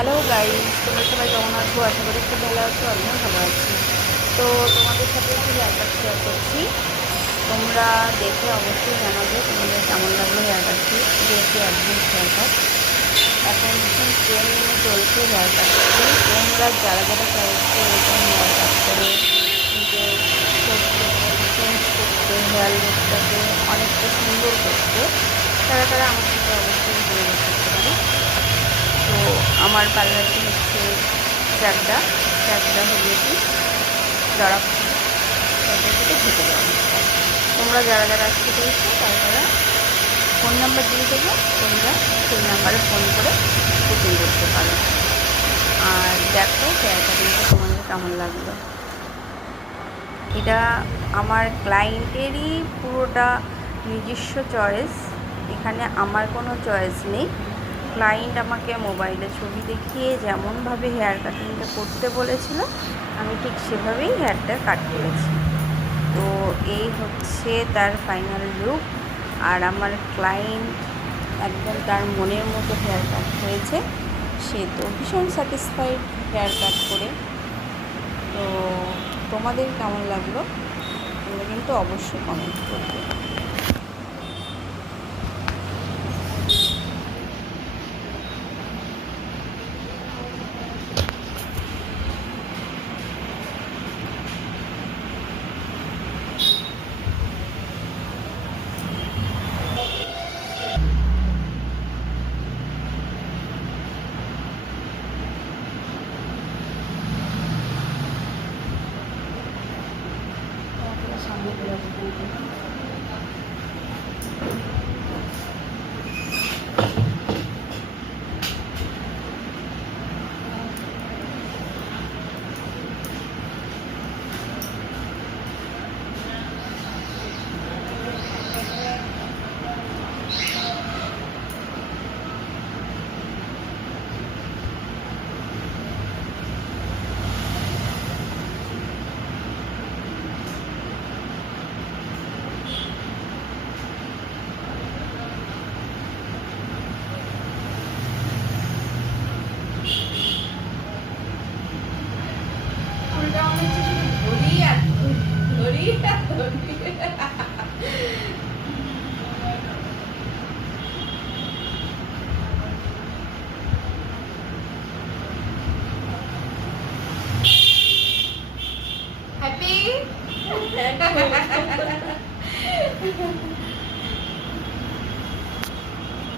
Hello guys, তোমরা সবাই কেমন আছো? আশা করি খুব ভালো আছো। আমিও ভালো আছি। তো তোমাদের সাথে একটু হেয়ার কাট শেয়ার করছি। তোমরা দেখে অবশ্যই জানাবে তোমাদের কেমন লাগলো হেয়ার কাটটি। যেহেতু একদম হেয়ার কাট এখন ভীষণ ট্রেন্ডিংয়ে চলছে হেয়ার কাটটি। তোমরা যারা যারা চাইছো এরকম হেয়ার কাট করে নিজের শেপটাকে চেঞ্জ করতে, হেয়ার লুকটাকে অনেকটা সুন্দর করতে, তারা তারা আমার সাথে অবশ্যই যোগাযোগ করতে পারে। তো আমার পার্লারটি হচ্ছে চাকদা হলো কি জড়াফুল চাকদা থেকে ঢুকে যাওয়া রাস্তা। তোমরা যারা যারা আসতে পেরেছো তারা তারা ফোন নাম্বার দিয়ে দেবো, তোমরা সেই নাম্বারে ফোন করে বুকিং করতে পারো। আর দেখো হেয়ার কাটিংটা তোমাদের কেমন লাগলো। এটা আমার ক্লায়েন্টেরই পুরোটা নিজস্ব চয়েস, এখানে আমার কোনো চয়েস নেই। ক্লায়েন্ট আমাকে মোবাইলে ছবি দেখিয়ে যেমনভাবে হেয়ার কাটিংটা করতে বলেছিল আমি ঠিক সেভাবেই হেয়ারটা কাট করেছি। তো এই হচ্ছে তার ফাইনাল লুক। আর আমার ক্লায়েন্ট একদম তার মনের মতো হেয়ার কাট হয়েছে। সে তো ভীষণ স্যাটিসফাইড হেয়ার কাট করে। তো তোমাদের কেমন লাগলো তোমরা কিন্তু অবশ্যই কমেন্ট করবে।